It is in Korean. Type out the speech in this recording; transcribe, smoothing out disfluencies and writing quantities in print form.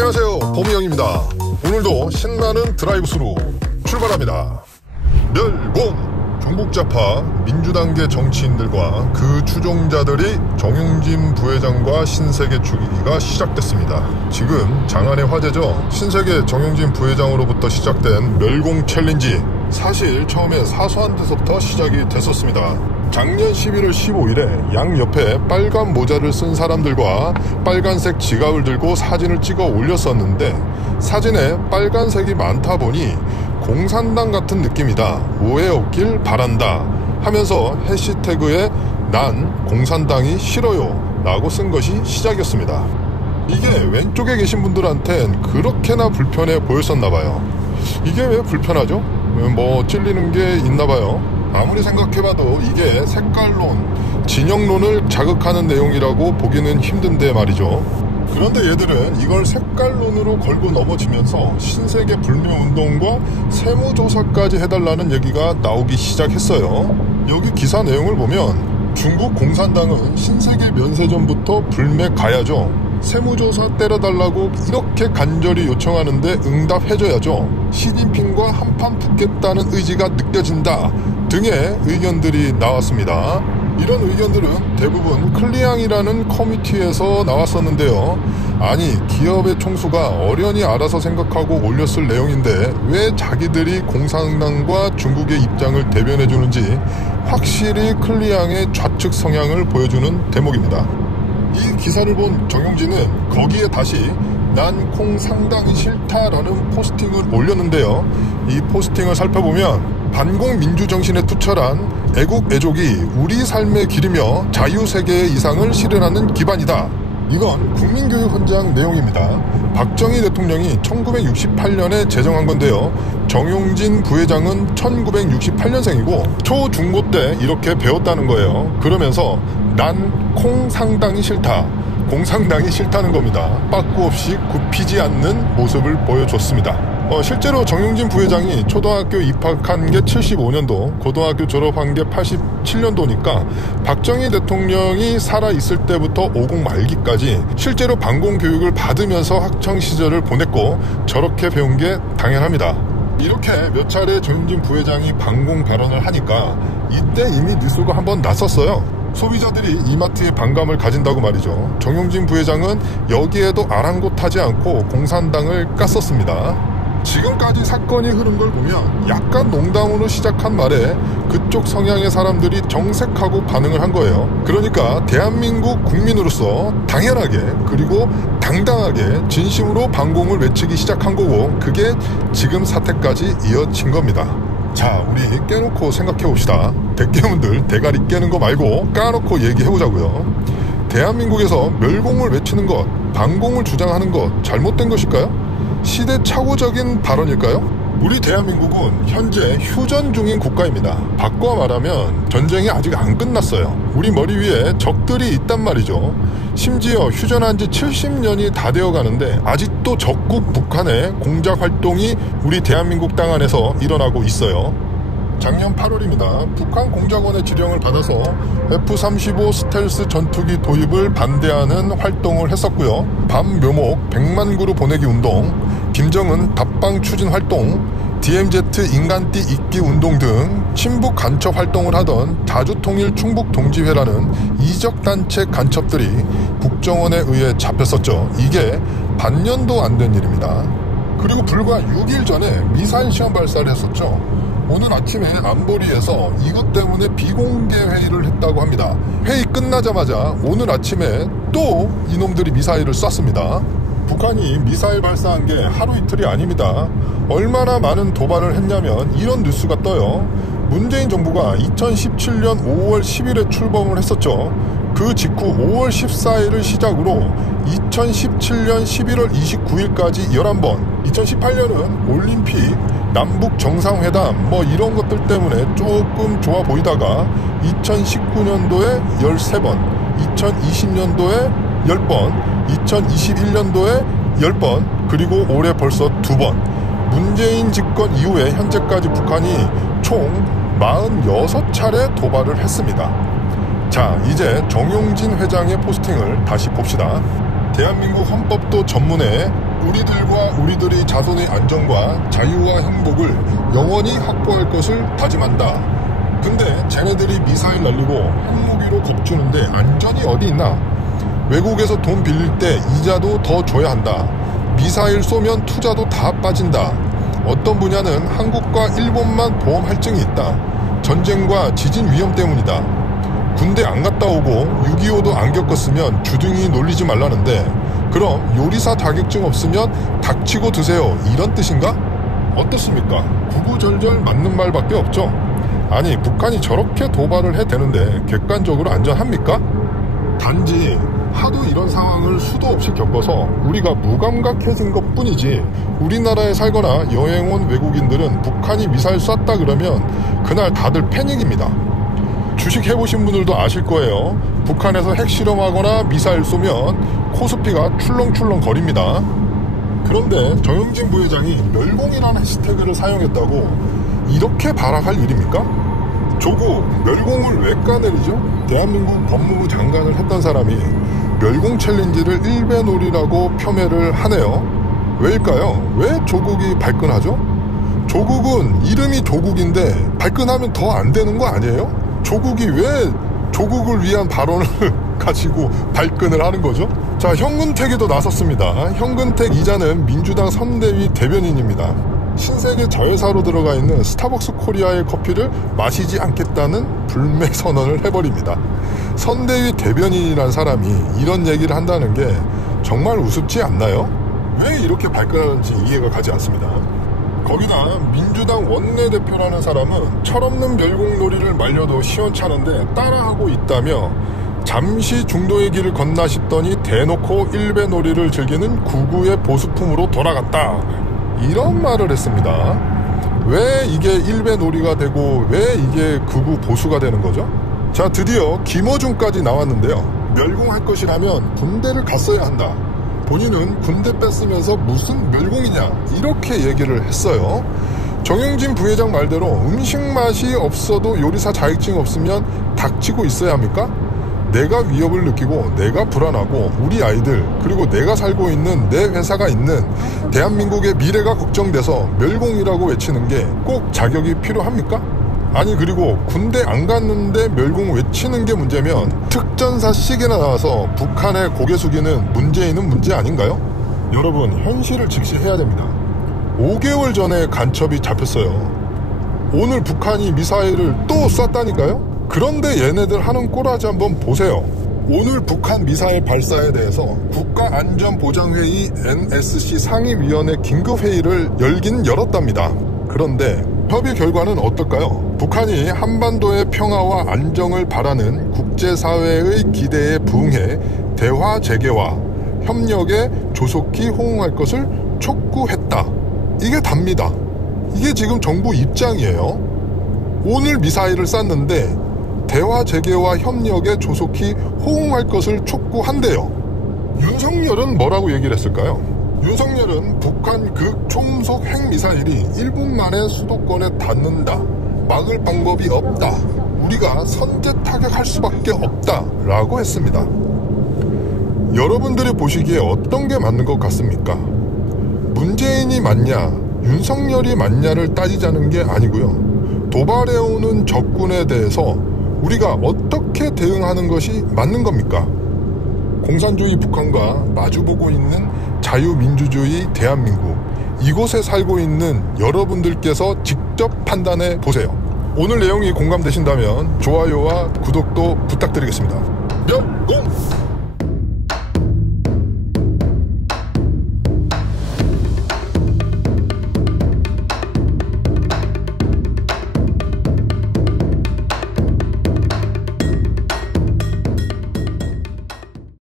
안녕하세요, 범이형입니다. 오늘도 신나는 드라이브스루 출발합니다. 멸공! 중국좌파 민주당계 정치인들과 그 추종자들이 정용진 부회장과 신세계 죽이기가 시작됐습니다. 지금 장안의 화제죠. 신세계 정용진 부회장으로부터 시작된 멸공 챌린지, 사실 처음에 사소한 데서부터 시작이 됐었습니다. 작년 11월 15일에 양 옆에 빨간 모자를 쓴 사람들과 빨간색 지갑을 들고 사진을 찍어 올렸었는데, 사진에 빨간색이 많다 보니 공산당 같은 느낌이다, 오해 없길 바란다 하면서 해시태그에 난 공산당이 싫어요 라고 쓴 것이 시작이었습니다. 이게 왼쪽에 계신 분들한텐 그렇게나 불편해 보였었나봐요. 이게 왜 불편하죠? 뭐 찔리는 게 있나봐요. 아무리 생각해봐도 이게 색깔론, 진영론을 자극하는 내용이라고 보기는 힘든데 말이죠. 그런데 얘들은 이걸 색깔론으로 걸고 넘어지면서 신세계 불매운동과 세무조사까지 해달라는 얘기가 나오기 시작했어요. 여기 기사 내용을 보면 중국 공산당은 신세계 면세 전부터 불매 가야죠, 세무조사 때려달라고 이렇게 간절히 요청하는데 응답해줘야죠, 시진핑과 한판 붙겠다는 의지가 느껴진다 등의 의견들이 나왔습니다. 이런 의견들은 대부분 클리앙이라는 커뮤니티에서 나왔었는데요. 아니, 기업의 총수가 어련히 알아서 생각하고 올렸을 내용인데 왜 자기들이 공산당과 중국의 입장을 대변해주는지 확실히 클리앙의 좌측 성향을 보여주는 대목입니다. 이 기사를 본 정용진은 거기에 다시 난 콩 상당히 싫다라는 포스팅을 올렸는데요. 이 포스팅을 살펴보면 반공 민주 정신에 투철한 애국 애족이 우리 삶의 길이며 자유세계의 이상을 실현하는 기반이다. 이건 국민교육 헌장 내용입니다. 박정희 대통령이 1968년에 제정한 건데요. 정용진 부회장은 1968년생이고 초중고 때 이렇게 배웠다는 거예요. 그러면서 난 콩 상당히 싫다, 공산당이 싫다는 겁니다. 빠꾸 없이 굽히지 않는 모습을 보여줬습니다. 실제로 정용진 부회장이 초등학교 입학한 게 75년도, 고등학교 졸업한 게 87년도니까 박정희 대통령이 살아있을 때부터 50 말기까지 실제로 반공 교육을 받으면서 학창시절을 보냈고 저렇게 배운 게 당연합니다. 이렇게 몇 차례 정용진 부회장이 반공 발언을 하니까 이때 이미 뉴스가 한번 났었어요. 소비자들이 이마트에 반감을 가진다고 말이죠. 정용진 부회장은 여기에도 아랑곳하지 않고 공산당을 깠었습니다. 지금까지 사건이 흐른 걸 보면 약간 농담으로 시작한 말에 그쪽 성향의 사람들이 정색하고 반응을 한 거예요. 그러니까 대한민국 국민으로서 당연하게 그리고 당당하게 진심으로 반공을 외치기 시작한 거고, 그게 지금 사태까지 이어진 겁니다. 자, 우리 깨놓고 생각해봅시다. 대깨문들 대가리 깨는 거 말고 까놓고 얘기해보자고요. 대한민국에서 멸공을 외치는 것, 반공을 주장하는 것 잘못된 것일까요? 시대착오적인 발언일까요? 우리 대한민국은 현재 휴전 중인 국가입니다. 바꿔 말하면 전쟁이 아직 안 끝났어요. 우리 머리 위에 적들이 있단 말이죠. 심지어 휴전한 지 70년이 다 되어 가는데 아직도 적국 북한의 공작 활동이 우리 대한민국 땅 안에서 일어나고 있어요. 작년 8월입니다. 북한 공작원의 지령을 받아서 F-35 스텔스 전투기 도입을 반대하는 활동을 했었고요. 밤 묘목 100만 그루 보내기 운동, 김정은 답방 추진 활동, DMZ 인간띠 잊기 운동 등 친북 간첩 활동을 하던 자주통일 충북동지회라는 이적단체 간첩들이 국정원에 의해 잡혔었죠. 이게 반년도 안 된 일입니다. 그리고 불과 6일 전에 미사일 시험 발사를 했었죠. 오늘 아침에 안보리에서 이것 때문에 비공개 회의를 했다고 합니다. 회의 끝나자마자 오늘 아침에 또 이놈들이 미사일을 쐈습니다. 북한이 미사일 발사한 게 하루 이틀이 아닙니다. 얼마나 많은 도발을 했냐면 이런 뉴스가 떠요. 문재인 정부가 2017년 5월 10일에 출범을 했었죠. 그 직후 5월 14일을 시작으로 2017년 11월 29일까지 11번, 2018년은 올림픽, 남북 정상회담 뭐 이런 것들 때문에 조금 좋아 보이다가 2019년도에 13번, 2020년도에 10번, 2021년도에 10번, 그리고 올해 벌써 2번. 문재인 집권 이후에 현재까지 북한이 총 46차례 도발을 했습니다. 자, 이제 정용진 회장의 포스팅을 다시 봅시다. 대한민국 헌법도 전문에 우리들과 우리들의 자손의 안전과 자유와 행복을 영원히 확보할 것을 다짐한다. 근데 쟤네들이 미사일 날리고 핵무기로 겁주는데 안전이 어디 있나? 외국에서 돈 빌릴 때 이자도 더 줘야 한다. 미사일 쏘면 투자도 다 빠진다. 어떤 분야는 한국과 일본만 보험 할증이 있다. 전쟁과 지진 위험 때문이다. 군대 안 갔다 오고 6.25도 안 겪었으면 주둥이 놀리지 말라는데 그럼 요리사 자격증 없으면 닥치고 드세요 이런 뜻인가? 어떻습니까? 구구절절 맞는 말밖에 없죠. 아니 북한이 저렇게 도발을 해대는데 객관적으로 안전합니까? 단지 하도 이런 상황을 수도 없이 겪어서 우리가 무감각해진 것 뿐이지 우리나라에 살거나 여행 온 외국인들은 북한이 미사일 쐈다 그러면 그날 다들 패닉입니다. 주식 해보신 분들도 아실 거예요. 북한에서 핵실험하거나 미사일 쏘면 코스피가 출렁출렁 거립니다. 그런데 정영진 부회장이 멸공이라는 해시태그를 사용했다고 이렇게 발악할 일입니까? 조국 멸공을 왜 까내리죠? 대한민국 법무부 장관을 했던 사람이 멸공 챌린지를 일배놀이라고 폄훼를 하네요. 왜일까요? 왜 조국이 발끈하죠? 조국은 이름이 조국인데 발끈하면 더 안 되는 거 아니에요? 조국이 왜 조국을 위한 발언을 가지고 발끈을 하는 거죠? 자, 현근택이도 나섰습니다. 현근택 이자는 민주당 선대위 대변인입니다. 신세계 자회사로 들어가 있는 스타벅스 코리아의 커피를 마시지 않겠다는 불매 선언을 해버립니다. 선대위 대변인이란 사람이 이런 얘기를 한다는 게 정말 우습지 않나요? 왜 이렇게 발끈하는지 이해가 가지 않습니다. 거기다 민주당 원내대표라는 사람은 철없는 멸공놀이를 말려도 시원찮은데 따라하고 있다며 잠시 중도의 길을 건나 싶더니 대놓고 일배놀이를 즐기는 구구의 보수품으로 돌아갔다. 이런 말을 했습니다. 왜 이게 일배놀이가 되고 왜 이게 극우 보수가 되는 거죠? 자, 드디어 김어준까지 나왔는데요. 멸공할 것이라면 군대를 갔어야 한다. 본인은 군대 뺐으면서 무슨 멸공이냐 이렇게 얘기를 했어요. 정영진 부회장 말대로 음식 맛이 없어도 요리사 자격증 없으면 닥치고 있어야 합니까? 내가 위협을 느끼고 내가 불안하고 우리 아이들 그리고 내가 살고 있는 내 회사가 있는 대한민국의 미래가 걱정돼서 멸공이라고 외치는 게 꼭 자격이 필요합니까? 아니 그리고 군대 안 갔는데 멸공 외치는 게 문제면 특전사 시계나 나와서 북한에 고개 숙이는 문재인은 문제 아닌가요? 여러분 현실을 직시해야 됩니다. 5개월 전에 간첩이 잡혔어요. 오늘 북한이 미사일을 또 쐈다니까요? 그런데 얘네들 하는 꼬라지 한번 보세요. 오늘 북한 미사일 발사에 대해서 국가안전보장회의 NSC 상임위원회 긴급회의를 열긴 열었답니다. 그런데 협의 결과는 어떨까요? 북한이 한반도의 평화와 안정을 바라는 국제사회의 기대에 부응해 대화 재개와 협력에 조속히 호응할 것을 촉구했다. 이게 답니다. 이게 지금 정부 입장이에요. 오늘 미사일을 쐈는데 대화 재개와 협력에 조속히 호응할 것을 촉구한대요. 윤석열은 뭐라고 얘기를 했을까요? 윤석열은 북한 극초음속 핵미사일이 1분 만에 수도권에 닿는다. 막을 방법이 없다. 우리가 선제 타격할 수밖에 없다. 라고 했습니다. 여러분들이 보시기에 어떤 게 맞는 것 같습니까? 문재인이 맞냐, 윤석열이 맞냐를 따지자는 게 아니고요. 도발해오는 적군에 대해서 우리가 어떻게 대응하는 것이 맞는 겁니까? 공산주의 북한과 마주보고 있는 자유민주주의 대한민국, 이곳에 살고 있는 여러분들께서 직접 판단해 보세요. 오늘 내용이 공감되신다면 좋아요와 구독도 부탁드리겠습니다. 멸공!